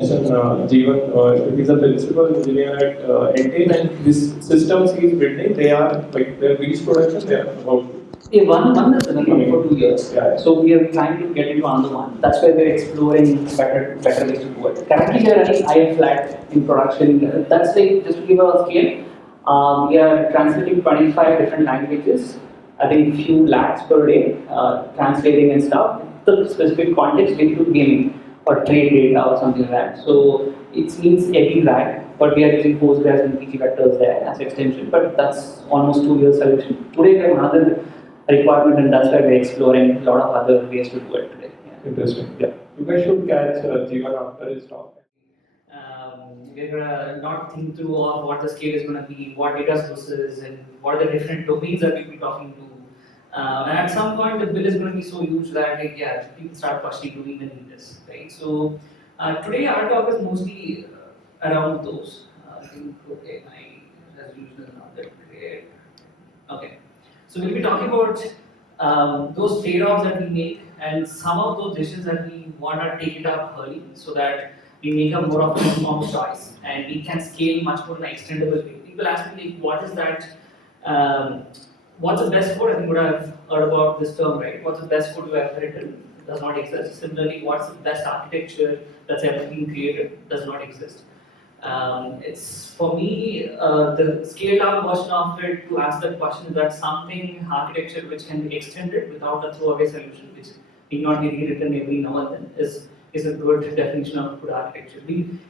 Jeevan, he's a principal engineer at Entain, and this systems he's building, they are like they're reached production. They are about. Yeah, one is running for 2 years. Yeah. So we are trying to get into another one. That's why we're exploring better ways to do it. Currently, we are running IF flat in production. That's like just to give a scale. We are translating 25 different languages. I think few lakhs per day, translating and stuff. The specific context linked to gaming or trade data or something like that. So it means heavy RAG, but we are using Postgres and PG vectors there as extension. But that's almost 2 years solution. Today we have another requirement, and that's why we're exploring a lot of other ways to do it today. Yeah. Interesting. Yeah. You guys should catch Jeevan after his talk. We're gonna not think through of what the scale is going to be, what data sources, and what are the different domains that we'll be talking to. And at some point, the bill is going to be so huge that people start questioning, do we even need this, right? So today our talk is mostly around those. I think my resolution is not that great. Okay, so we'll be talking about those trade-offs that we make and some of those decisions that we want to take it up early so that we make a more of an informed choice and we can scale much more in an extendable way. People ask me, like, what is that? What's the best code? I think you would have heard about this term, right? What's the best code you have written? It does not exist. Similarly, what's the best architecture that's ever been created? Does not exist. It's for me the scaled down version of it to ask that question is that something architecture which can be extended without a throwaway solution, which need not be rewritten every now and then, is a good definition of good architecture.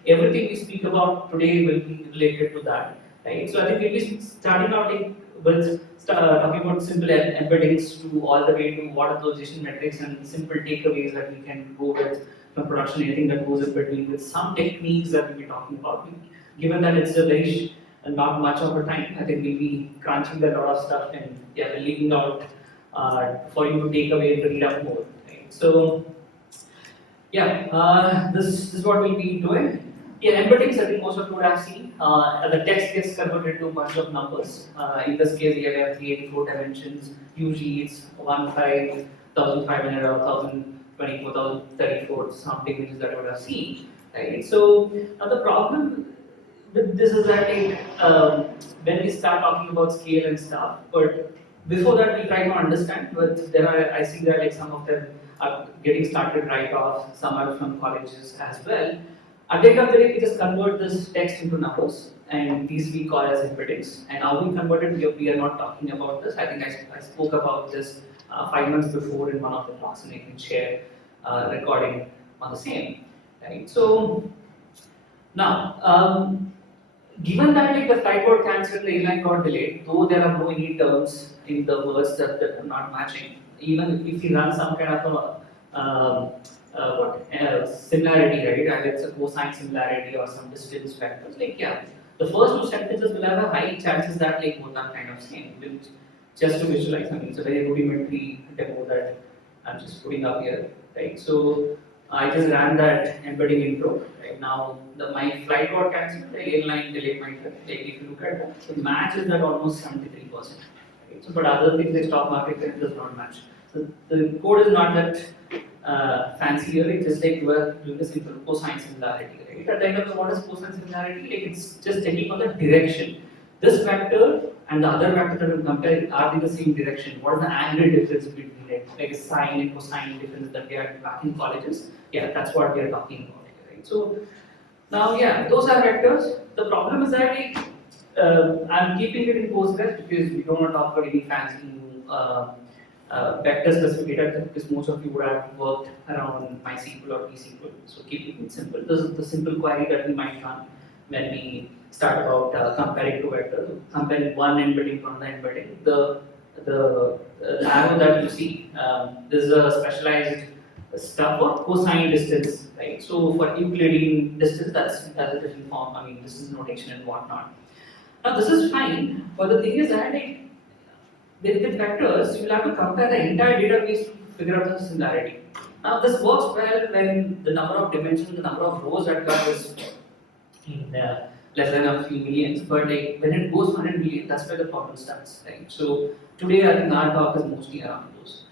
Everything we speak about today will be related to that, right? So I think we'll be starting out with talking about simple embeddings to all the way to what are those decision metrics and simple takeaways that we can go with from production, anything that goes in between with some techniques that we'll be talking about. Given that it's a very not much of a time, I think we'll be crunching a lot of stuff and leaving out for you to take away and read up more. Right? So this is what we'll be doing. Embeddings, I think most of you would have seen. The text gets converted to a bunch of numbers. In this case, we have 384 dimensions. Usually it's 15,500 or 1,024,034 something which is that I would have seen. Right? So now the problem with this is that when we start talking about scale and stuff, but before that we try to understand. But I see that some of them are getting started right off. Some are from colleges as well. At the end of the day, we just convert this text into numbers, and these we call as embeddings. And how we convert it, we are not talking about this. I think I spoke about this 5 months before in one of the talks, and I can share recording on the same. Right. So now, given that the flight got cancelled, the airline got delayed, though there are no any terms in the words that are not matching. Even if you run some kind of a similarity, right? Either it's a cosine similarity or some distance factors. The first two sentences will have a high chances that both are kind of same. Just to visualize, I mean, it's a very rudimentary demo that I'm just putting up here, right? So I just ran that embedding intro. Right now, my flight got cancelled. The airline delayed my trip. If you look at that, the match is at almost 73%. Right? So, but other things like stock market it does not match. So the code is not that fancy here. It's just you are doing a simple cosine similarity. Right? At the end of the what is cosine similarity? It's just taking on the direction. This vector and the other vector that we compare are in the same direction. What is the angle difference between it? Like a sine and cosine difference that we are back in colleges. That's what we are talking about here, right? So now, those are vectors. The problem is that I'm keeping it in Postgres because we don't want to talk about any fancy vector-specific data because most of you would have worked around MySQL or TSQL. So keeping it simple. This is the simple query that we might run when we start about comparing two vectors, comparing one embedding from the embedding. The arrow that you see, this is a specialized stuff for cosine distance, right? So for Euclidean distance, that's a different form. I mean, distance notation and whatnot. Now this is fine, but the thing is that with vectors, you will have to compare the entire database to figure out the similarity. Now this works well when the number of dimensions, the number of rows that you have is in less than a few millions, but when it goes 100 million, that's where the problem starts, right? So today I think our talk is mostly around those.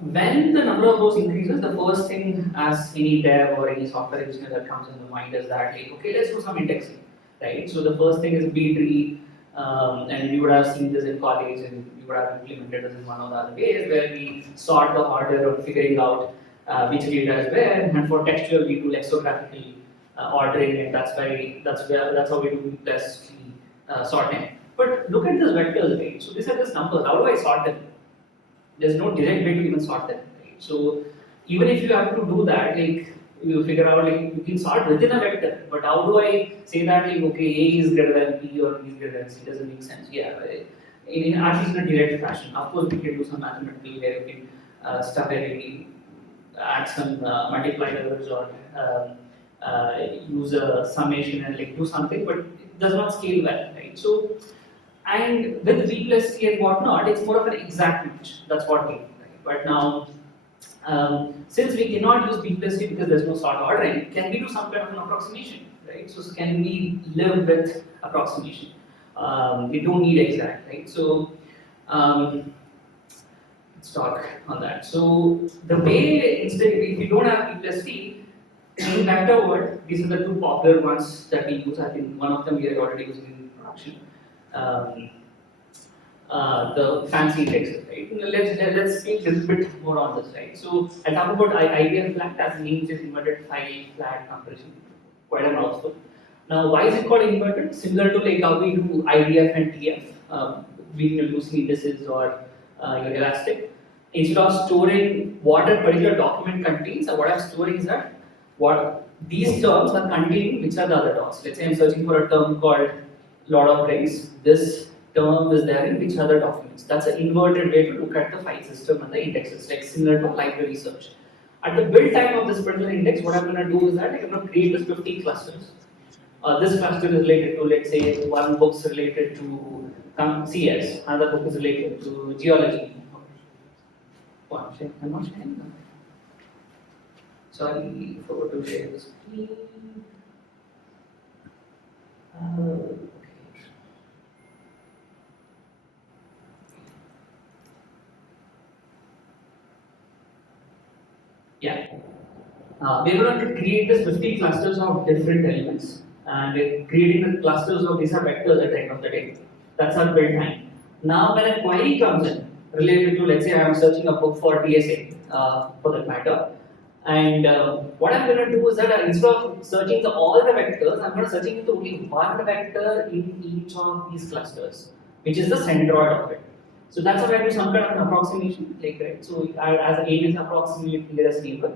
when the number of rows increases, the first thing as any dev or any software engineer that comes in the mind is that, like, okay, let's do some indexing, right? So the first thing is B-tree, and you would have seen this in college, and you would have implemented this in one of the other ways where we sort the order of figuring out which data is where, and for textual we do lexicographical ordering, and that's how we do less sorting. But look at this vectors, right? So these are just numbers. How do I sort them? There's no direct way to even sort them, right? So even if you have to do that, like you figure out like you can sort within a vector, but how do I say that like okay A is greater than B or B is greater than C? Doesn't make sense. Yeah, in at least in a direct fashion. Of course, we can do some mathematical where we can stuff every add some multipliers or use a summation and like do something, but it does not scale well, right? So and with V plus C and whatnot, it's more of an exact match. That's what we do. Right? But now, since we cannot use B plus C because there's no sort ordering, can we do some kind of an approximation? Right? So can we live with approximation? We don't need exact, right? So let's talk on that. So the way instead, if you don't have B plus C, in vector world, these are the two popular ones that we use. I think one of them we are already using in production. Um, the fancy indexes, right? Let's speak a little bit more on this, right? So I talk about IVF flat as means is inverted file flat compression, quite a mouthful. Now, why is it called inverted? Similar to like how we do IDF and TF, being using indices or your elastic. Instead of storing what a particular document contains, what I'm storing is that what these terms are containing, which are the other docs. Let's say I'm searching for a term called lot of rings. This term is there in which other documents. That's an inverted way to look at the file system and the indexes, like similar to library search. At the build time of this particular index, what I'm going to do is that I'm going to create this 50 clusters. This cluster is related to, let's say, one book's related to CS, another book is related to geology. One second, I'm not sharing that. Sorry, forgot to share the screen. Okay. Yeah. We're going to create this 50 clusters of different elements, and we're creating the clusters of these are vectors at the end of the day. That's our build time. Now, when a query comes in related to, let's say, I'm searching a book for DSA, for that matter, and what I'm going to do is that instead of searching all the vectors, I'm going to searching into only one vector in each of these clusters, which is the centroid of it. So that's how I do some kind of an approximation, like right. So as a aim is approximate nearest neighbor,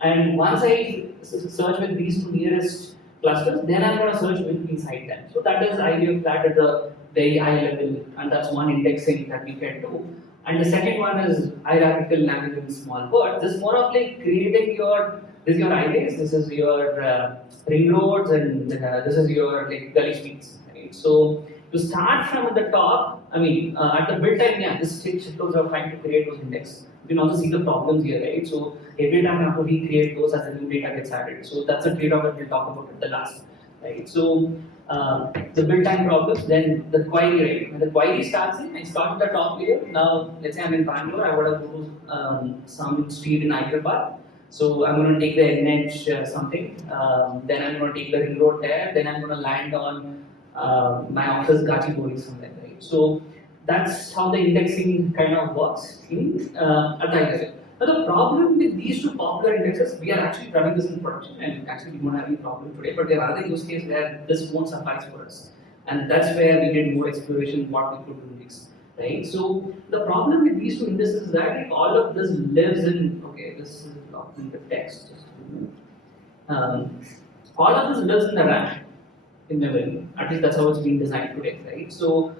and once I search with these two nearest clusters, then I'm going to search with inside them. So that is IVF flat at the very high level, and that's one indexing that we can do. And the second one is hierarchical language in small words. This is more of like creating this is your highways, this is your ring roads, and this is your like gully streets. Right? So to start from the top, I mean, at the build time, yeah, this shitloads are trying to create those indexes. You can also see the problems here, right? So every time I have to recreate those as the new data gets added. So that's a trade-off that we'll talk about at the last, right? So the build time problems, then the query, right? When the query starts in, I start at the top layer. Now, let's say I'm in Bangalore, I want to go to some street in Hyderabad. So I'm going to take the NH something, then I'm going to take the ring road there, then I'm going to land on my office Gachibowli something, right? So that's how the indexing kind of works in at the level. Now the problem with these two popular indexes, we are actually running this in production, and actually we don't have any problem today, but there are other use cases where this won't suffice for us. And that's where we did more exploration what we could do next. Right? So the problem with these two indices is that all of this lives in, okay, this is in the text. All of this lives in the RAM in memory. At least that's how it's been designed today, right? So,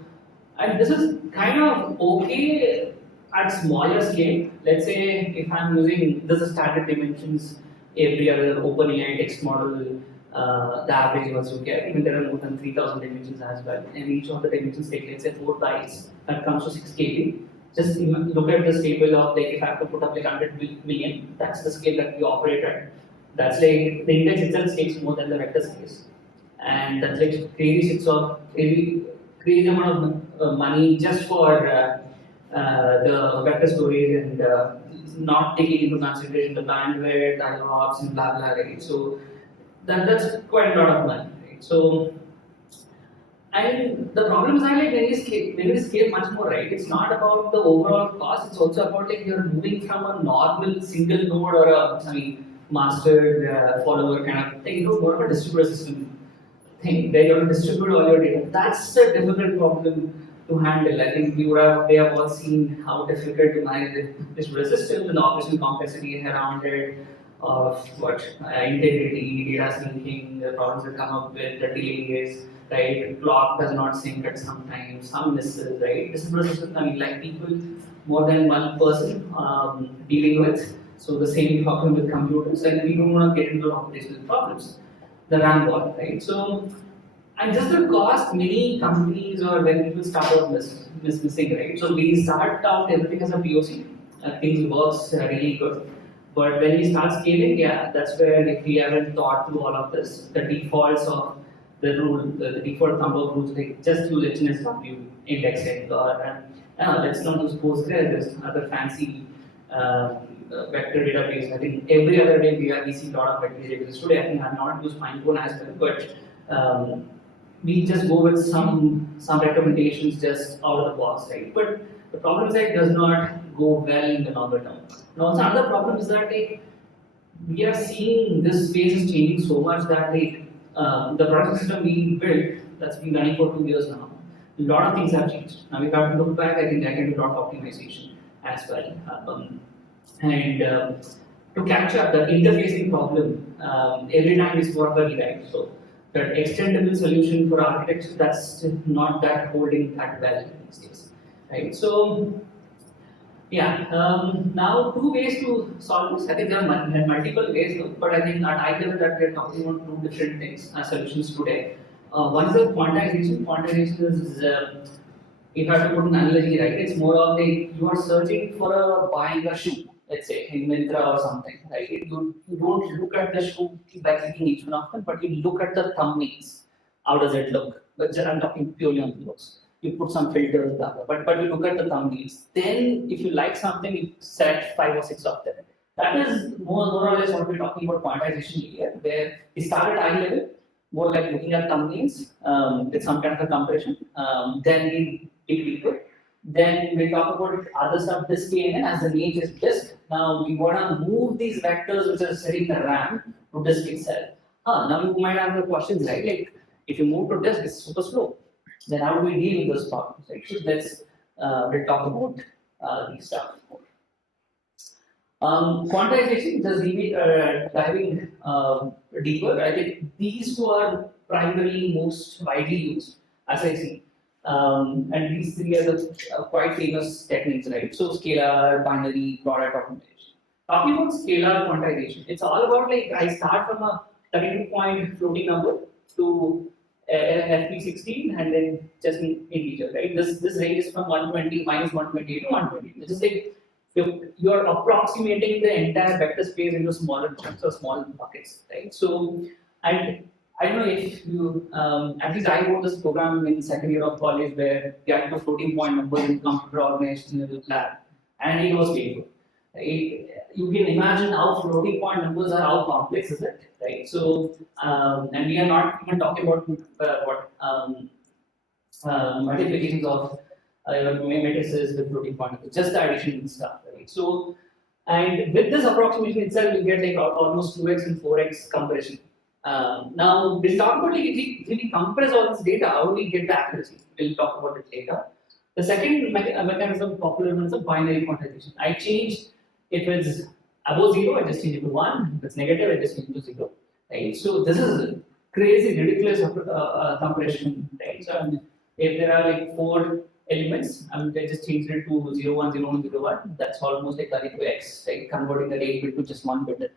and this is kind of okay at smaller scale. Let's say if I'm using this is standard dimensions, every other OpenAI text model, the average was you get. Even there are more than 3,000 dimensions as well, and each of the dimensions take let's say 4 bytes. That comes to 6 KB. Just look at this table of like if I have to put up like 100 million, that's the scale that we operate at. That's like the index itself takes more than the vector space, and that's like crazy amount of money just for the vector storage and not taking into consideration the bandwidth, IOPS, and blah blah, right? So that's quite a lot of money, right? So and the problem is that like when you scale much more, right? It's not about the overall cost. It's also about like you're moving from a normal single node or master follower kind of thing to more of a distributed system thing where you have to distribute all your data. That's a difficult problem to handle. I think they have all seen how difficult to manage the distributed system and the operational complexity around it, of what integrity, data syncing, the problems that come up with the delays, right? Clock does not sync at some time, some misses, right? Distributed system, like people more than one person dealing with. So the same problem with computers, and we don't want to get into operational problems, the RAM wall, right? So, and just the cost, many companies or when people start out missing, right? So we start out everything as a POC, things works really good. But when we start scaling, yeah, that's where if we haven't thought through all of this, the defaults of the rule, the default number of rules, like just use HNSW indexing or let's not use Postgres, there's other fancy vector database. I think every other day we see a lot of vector databases. Today, I think I've not used Pinecone as well, but we just go with some recommendations just out of the box, right? But the problem is that it does not go well in the longer term. And also another problem is that we are seeing this space is changing so much that the product system we built that's been running for 2 years now, a lot of things have changed. Now we have to look back, I think I can do a lot of optimization as well. To capture the interfacing problem, every time is more of a rewrite. So that extendable solution for architecture, that's not that holding that well these days, right? So yeah, now two ways to solve this. I think there are multiple ways, but I think at eye level that we're talking about two different things, solutions today. One is the quantization. Quantization is, if I have to put an analogy, right, it's more of you are searching for buying a shoe, let's say in Myntra or something, right? You don't look at the shoe by clicking each one of them, but you look at the thumbnails. How does it look? But I'm talking purely on the looks. You put some filters, but you look at the thumbnails. Then, if you like something, you select 5 or 6 of them. That is more or less what we're talking about quantization here, where we start at eye level, more like looking at thumbnails with some kind of a compression. Then we dig deeper. Then we talk about other stuff, DiskANN, as the name is disk. Now we want to move these vectors which are sitting in the RAM to disk itself. Now you might have the questions, right? Like if you move to disk, it's super slow. Then how do we deal with those problems? Right? So we'll talk about these stuff. Quantization, just diving deeper. I think these two are primarily most widely used, as I see. And these three are the quite famous techniques, right? So scalar, binary, product optimization. Talking about scalar quantization, it's all about like I start from a 32-point floating number to FP16 and then just an integer, right? This range is from 120 minus 128 to 120. It's just like you're approximating the entire vector space into smaller chunks or small buckets, right? So, and I don't know if you, at least I wrote this program in second year of college where you had to floating point numbers in computer organization in the lab, and it was painful. You can imagine how floating point numbers are, how complex is it, right? So, and we are not even talking about multiplications of matrices with floating point numbers, just the addition and stuff, right? So, and with this approximation itself, you get like almost 2x and 4x compression. Now, we'll talk about like if we compress all this data, how do we get the accuracy? We'll talk about it later. The second mechanism, popular one, is a binary quantization. I change if it's above 0, I just change it to 1. If it's negative, I just change it to 0. Right? So this is crazy, ridiculous compression. Right? So if there are like 4 elements, I just change it to 0, 1, 0, 1, 0, 1. That's almost like 32x, right? Converting the 8 bit to just 1 bit.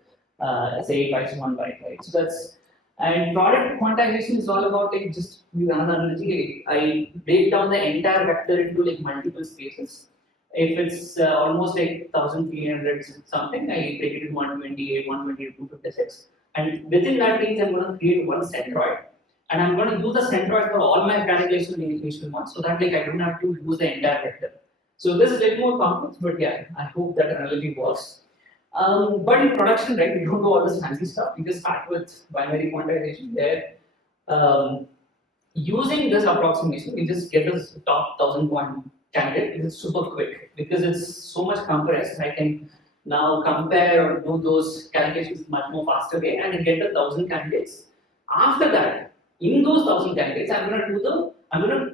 Say 8 bytes to 1 byte, right? So that's, and product quantization is all about like just use another analogy. I break down the entire vector into like multiple spaces. If it's almost like 1300 something, I break it into 128, 128, 256, and within that range, I'm going to create one centroid, and I'm going to use the centroid for all my categorization and initial ones, so that like I don't have to use the entire vector. So this is a little more complex, but yeah, I hope that analogy works. But in production, right, we don't do all this fancy stuff. We just start with binary quantization where using this approximation, we just get this top 1,000 point candidate. It's super quick because it's so much compressed. I can now compare or do those calculations much more faster way and get 1,000 candidates. After that, in those 1,000 candidates, I'm gonna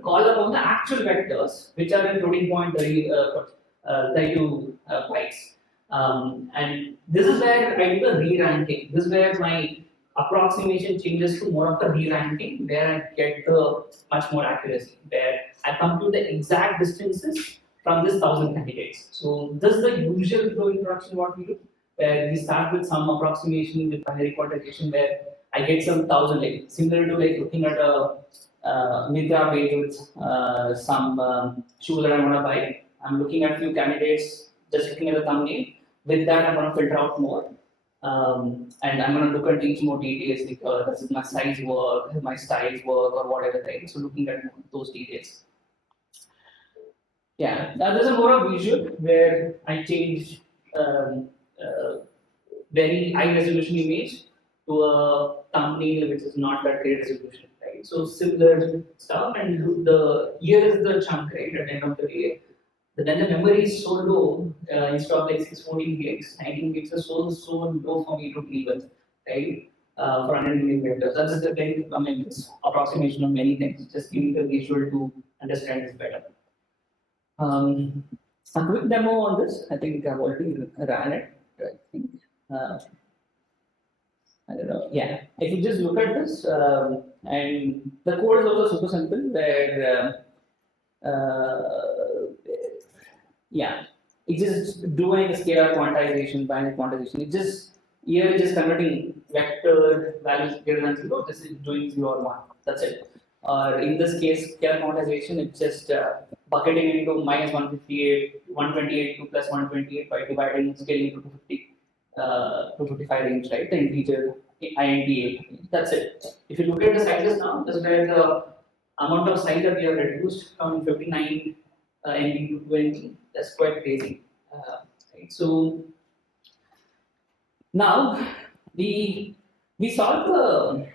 call upon the actual vectors which are in floating point 32 bytes. And this is where I do the re-ranking. This is where my approximation changes to more of the re-ranking, where I get the much more accuracy, where I compute the exact distances from this 1,000 candidates. So this is the usual flow in production what we do, where we start with some approximation with binary quantization, where I get some 1,000, like similar to like looking at a Mitra page with some shoe that I want to buy. I'm looking at few candidates, just looking at the thumbnail. With that, I'm going to filter out more. And I'm going to look at each more details, like does my size work, does my styles work, or whatever, right? So looking at those details. Yeah, now there's a more of visual where I change very high resolution image to a thumbnail which is not that great resolution, right? So similar stuff, and here is the chunk, right? At the end of the day, then the memory is so low, instead of like 614 gigs, 19 gigs is so low for me to deal with, right? For 100 millimeters. That's the thing, I mean, it's approximation of many things, just giving the visual to understand this better. A quick demo on this, I think I've already ran it, I think. I don't know, yeah. If you just look at this, and the code is also super simple, where yeah, it's just doing a scalar quantization, binary quantization. It's just converting vector values greater than 0, just doing 0 or 1. That's it. Or in this case, scalar quantization, it's just bucketing into minus 158, 128 to plus 128 by dividing scaling into 250, 255 range, right? The integer INT8. That's it. If you look at the sizes now, this is where the amount of size that we have reduced from 59 MB to 20. That's quite crazy. Right? So now we solve the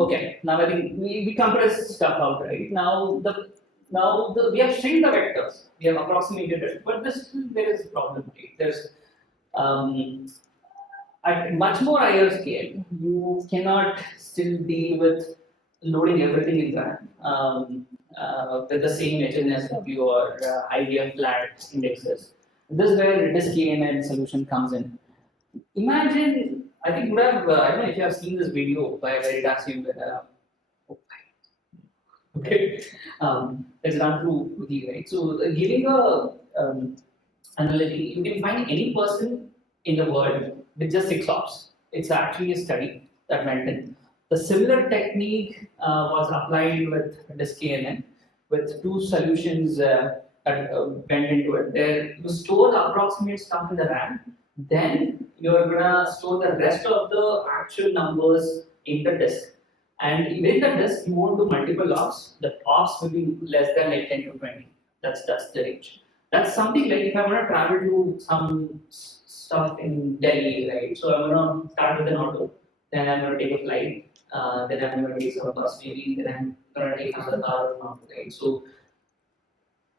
okay. Now I think we compress stuff out, right? Now we have shrink the vectors. We have approximated it, but there is a problem. Right? There's at much more higher scale, you cannot still deal with loading everything in that with the same HNSW or IVF flat indexes. This is where DiskANN solution comes in. Imagine, I think you would have, I don't know if you have seen this video by Veritasium. Okay, let's run through with you, right? So, giving a analogy, you can find any person in the world with just 6 ops. It's actually a study that went in. The similar technique was applied with DiskANN, with 2 solutions that went into it. There, you store the approximate stuff in the RAM, then you're gonna store the rest of the actual numbers in the disk. And within the disk, you won't do multiple ops. The ops will be less than like 10 to 20. That's the range. That's something like if I want to travel to some stuff in Delhi, right? So I'm gonna start with an auto, then I'm gonna take a flight, then I'm gonna take some bus maybe, then I'm gonna take another car or not, right? So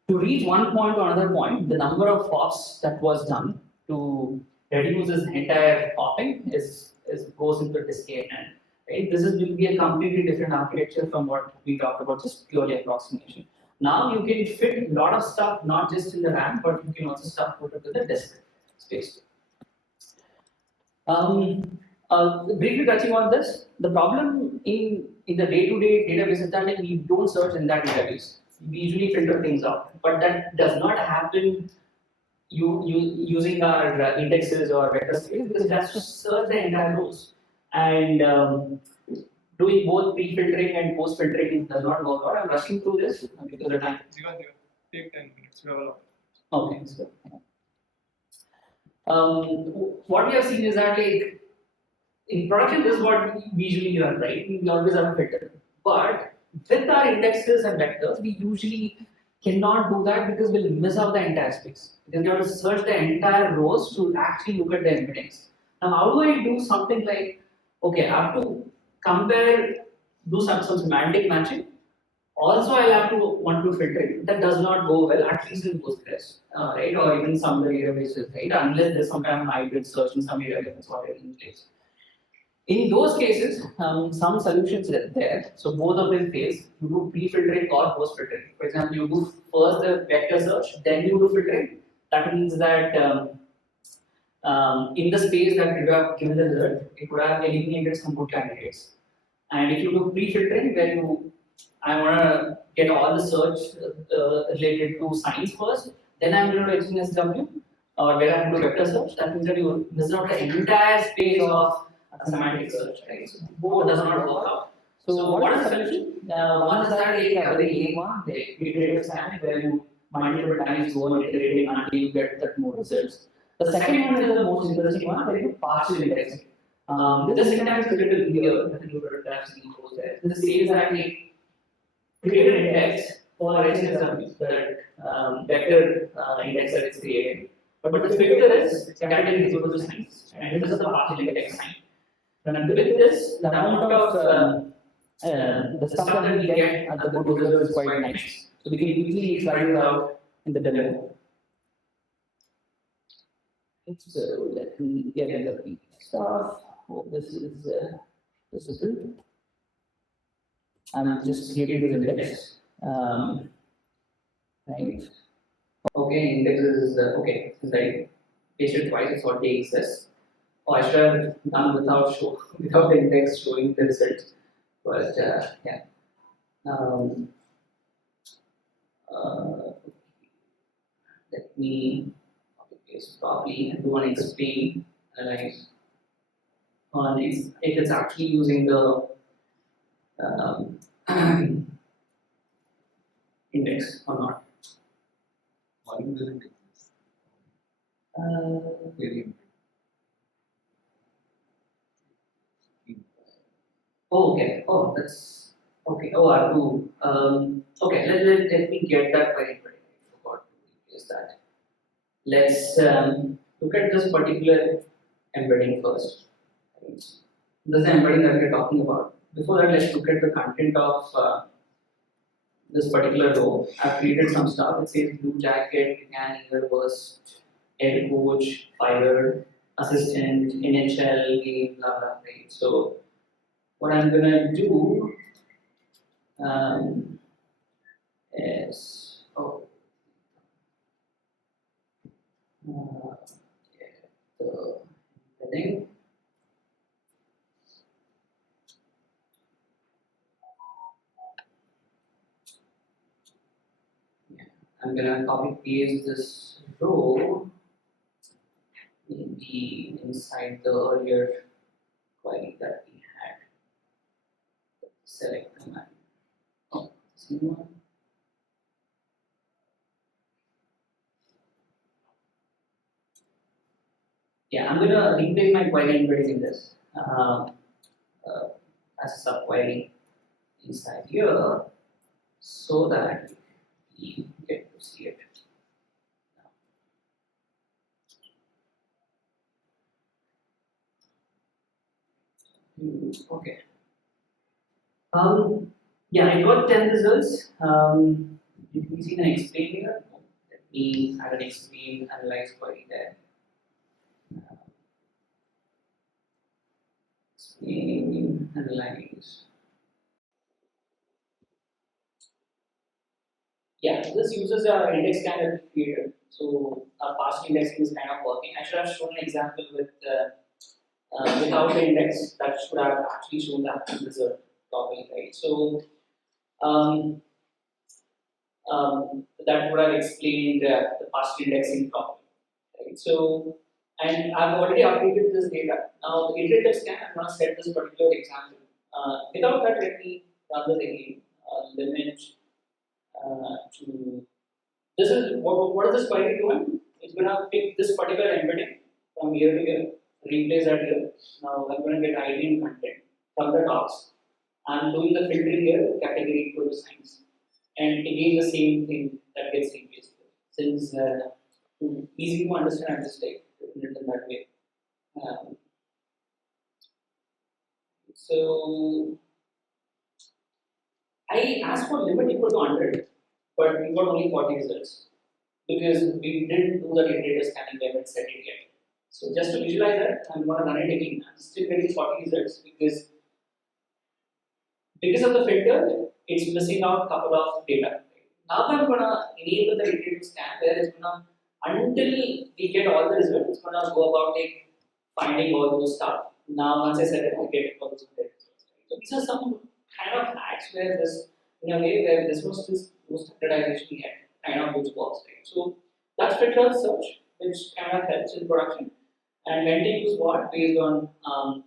to reach one point to another point, the number of hops that was done to reduce this entire hopping is goes into DiskANN. Right? This will be a completely different architecture from what we talked about, just purely approximation. Now you can fit a lot of stuff, not just in the RAM, but you can also put it to the disk space. Briefly touching on this, the problem in the day-to-day database is that we don't search in that database. We usually filter things out, but that does not happen using our indexes or vector space, because it has to search the entire rows. And doing both pre-filtering and post-filtering does not work out. I'm rushing through this because of time. Take 10 minutes. We have a lot. Okay, so what we have seen is that like in production, this is what we usually run, right? We always have a filter. But with our indexes and vectors, we usually cannot do that because we'll miss out the entire space. Because you have to search the entire rows to actually look at the embeddings. Now, how do I do something like, okay, I have to compare, do some semantic matching. Also, I'll have to want to filter it. That does not go well, at least in Postgres, right? Or even some other databases, right? Unless there's some kind of hybrid search in some area that's already in place. In those cases, some solutions are there. So both of them fails. You do pre-filtering or post-filtering. For example, you do first the vector search, then you do filtering. That means that in the space that you have given the result, it would have eliminated some good candidates. And if you do pre-filtering, where I want to get all the search related to science first, then I'm going to HNSW, or where I'm going to vector search. That means that you miss out the entire space of semantic search, right? So both does not work out. So what is the solution? One is that a very one, the iterative scan, where you multiple times go on iterating until you get that more results. The second one is the most interesting one, where you partial indexing. This syntax is a little weird. I think you would have seen there. This says that we create an index for HNSW, that vector index that it's creating. But the filter is category is equal to science, and this is the partial index sign. And with this, the amount of the stuff that we get at the good results is quite nice. So we can quickly try it out in the demo. So let me get the stuff. Oh, this is it. I'm just creating the index. Right. Okay, index is okay. Since I pasted twice, it's what takes this. Oh, I should have done without the index showing the results. But yeah. Let me probably do an explain analyze on if it's actually using the index or not. Why doesn't it exist? Oh, okay. Oh, that's okay. Oh, I have to. Okay, let me get that very quickly. I forgot to use that. Let's look at this particular embedding first. This is the embedding that we're talking about. Before that, let's look at the content of this particular row. I've created some stuff. It says blue jacket, can either burst, head coach, fire, assistant, NHL, game, blah blah. Right. So what I'm gonna do is the thing. I'm gonna copy paste this row inside the earlier query that we had. Select command. Oh, same one. Yeah, I'm gonna replace my query embedding in this as a sub query inside here, so that we get to see it. Okay. Yeah, I got 10 results. You can see the explain here. Let me add an explain analyze query there. Explain analyze. Yeah, this uses a index kind of creator. So our past indexing is kind of working. I should have shown an example with without the index that should have actually shown the actual result properly, right? So that would have explained the past indexing properly, right? So, and I've already updated this data. Now the iterative scan, I'm going to set this particular example. Without that, let me run this again. Limit to this is what is this query doing? It's going to pick this particular embedding from here to here, replace that here. Now I'm going to get ID and content from the docs. I'm doing the filtering here, category equal to science. And again, the same thing is easy to understand and just like written that way. So I asked for limit equal to 100, but we got only 40 results because we didn't do the data scanning when it set it yet. So just to visualize that, I'm going to run it again. I'm still getting 40 results because of the filter, it's missing out a couple of data. Now I'm going to enable the iterative scan where it's going to, until we get all the results, it's going to go about like finding all those stuff. Now once I set it, I get all those results. So these are some kind of hacks where this, in a way, where this was just no standardization yet, kind of which works, right? So that's filter search, which kind of helps in production. And when to use what based on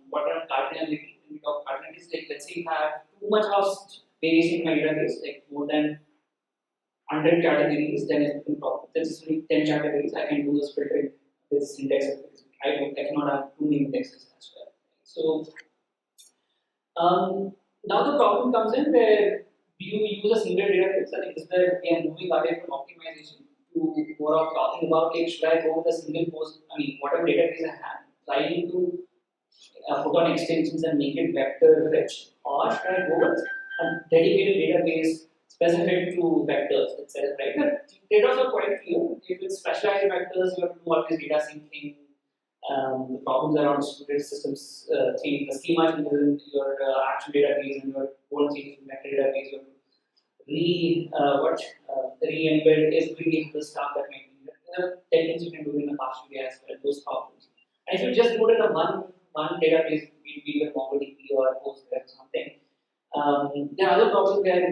what kind of cardinality. When we talk cardinality, like let's say you have too much of variation in my database, like more than 100 categories, then it's a problem. There's only 10 categories, I can do this filtering with this index. I cannot have too many indexes as well. So now the problem comes in where you use a single database. I think this is where we are moving away from optimization to more of talking about like should I go with a single post, whatever database I have, trying to put on extensions and make it vector rich, or should I go with a dedicated database specific to vectors itself, right? The trade-offs are quite clear. If it's specialized vectors, you have to do all this data syncing, the problems around distributed systems change, the schema changes in your actual database and your own changes in vector database, you have to re-embed every the stuff that might be there. There are techniques you can do in the past way as well, those problems. And if you just do it in a one database, be it MongoDB or Postgres or something, there are other problems where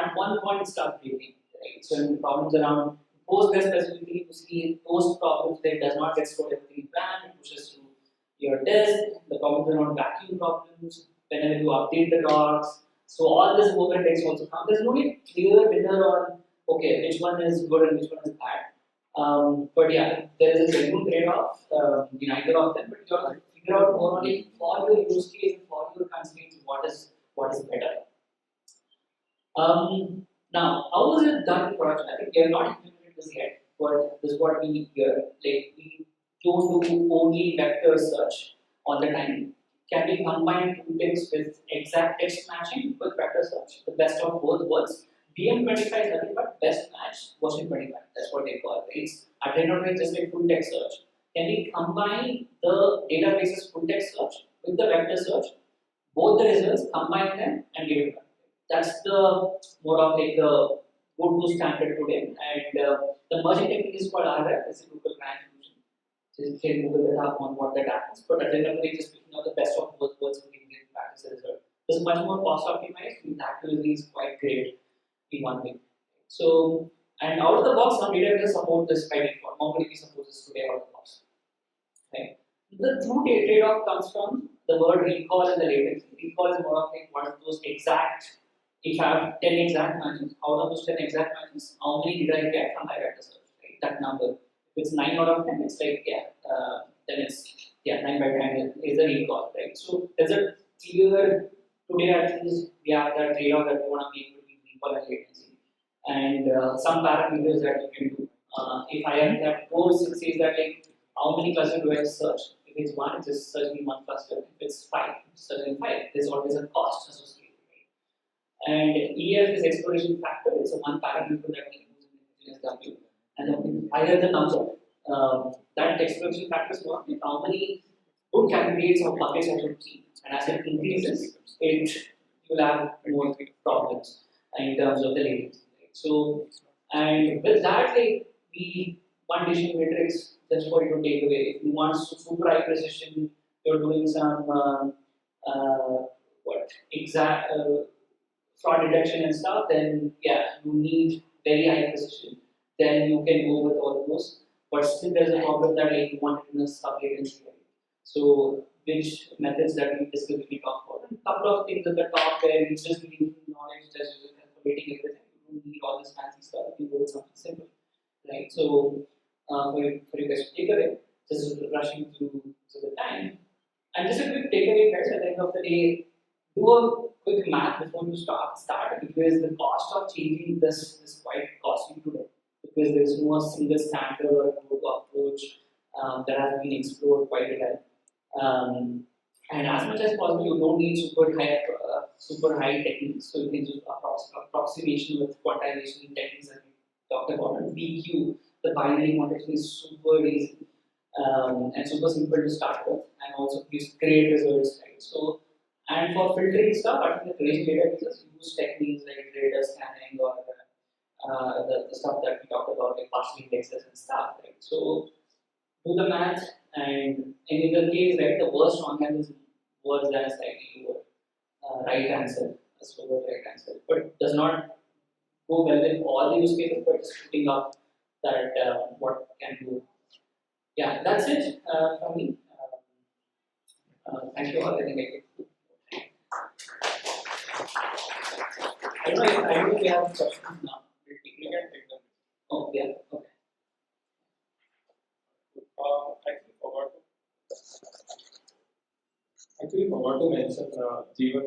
at one point it starts breaking. Right? So in problems around Postgres specifically, to see those problems where it does not get stored everything in RAM, it pushes through your disk, the problems around vacuum problems, whenever you update the docs. So all this movement takes also come. There's no clear winner on okay, which one is good and which one is bad. But yeah, there is a genuine trade-off in either of them, but you have to figure out more only for your use case and for your constraints what is better. Now, how is it done in production? I think we have not implemented this yet, but this is what we need here. Like we don't do only vector search all the time. Can we combine two things with exact text matching with vector search? The best of both worlds. BM25 is nothing but best match version 25. That's what they call it. It's at the end of the day just like full text search. Can we combine the database's full text search with the vector search? Both the results, combine them and give it back. That's the more of like the go-to standard today. And the merging technique is called RF, it's a Google Grand Fusion. So you can Google that up on what that happens. But at the end of the day, just picking out the best of both worlds and giving it back as a result. This is much more cost optimized, and the accuracy is quite great in one thing. So, and out of the box, some databases support this by default. MongoDB supports this today out of the box. Right? The true trade-off comes from the word recall and the latency. Recall is more of like what are those exact. If I have 10 exact matches, out of those 10 exact matches, how many did I get from my vector search? Right? That number. If it's 9 out of 10, it's like then it's 9 by 10 is the recall, right? So there's a clear today at least we have that trade-off that we want to make between recall and latency, and some parameters that you can do. If I have that goal says that like how many clusters do I search? If it's 1, it's just searching 1 cluster. If it's 5, it's searching 5. There's always a cost associated. And EF is exploration factor, it's a one parameter that we use in HNSW. And the higher the number, that exploration factor is more like how many good candidates or buckets I should see. And as it increases, you will have more problems in terms of the latency. So, and with that, like one decision matrix just for you to take away. If you want super high precision, you're doing some exact fraud detection and stuff, then you need very high precision. Then you can go with all of those. But still there's a problem that like you want it in a sub latency. So which methods that we discussed we talk about. And a couple of things at the top where you just need knowledge, just calculating everything. You don't need all this fancy stuff, you go with something simple. Right? So for you guys to take away, just rushing through the time. And just a quick takeaway guys, at the end of the day, do a quick math before you start because the cost of changing this is quite costly today. because there is no single standard or approach that has been explored quite well. And as much as possible, you don't need super high techniques. So you can use approximation with quantization techniques that we talked about. And BQ, the binary quantization is super easy and super simple to start with, and also gives great results. Right? So, and for filtering stuff, I think the traditional databases use techniques like DiskANN or the stuff that we talked about, like partial indexes and stuff. Right? So do the math, and in either case, right, the worst wrong answer is worse than a slightly lower right answer, a slower right answer, but it does not go well with all the use cases, but it's putting up that what can do. Yeah, that's it from me. Thank you all. I think I don't know if we have questions now. We can take them. Oh, yeah. Okay. Actually forgot to mention Jeevan,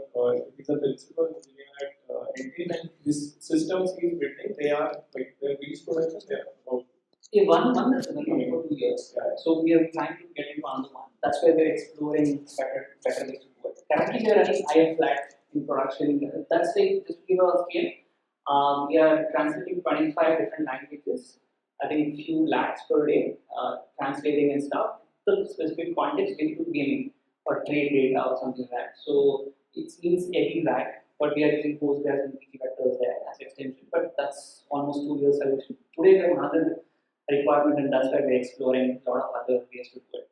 he's a principal engineer at Entain, and this systems he's building, they are like their reach production, they are about One is running for 2 years. Yeah. So we are trying to get into another one. That's why we're exploring better ways to do it. Currently we are running IF flat in production. That's like, just to give a scale, we are translating 25 different languages. I think few lakhs per day, translating and stuff. The specific context into gaming or trade data or something like that. So it means every rack, but we are using Postgres and PG vectors there as extension. But that's almost 2 years solution. Today we have another requirement, and that's why we're exploring a lot of other ways to do it.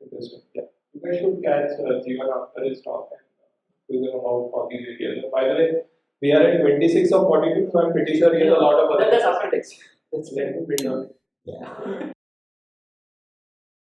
interesting. Yeah. You guys should catch Jeevan after his talk and quiz him about all these areas. And by the way, we are at 26 of 42, so I'm pretty sure he has a lot of other. That's appendix. Let's let him bring on. Yeah.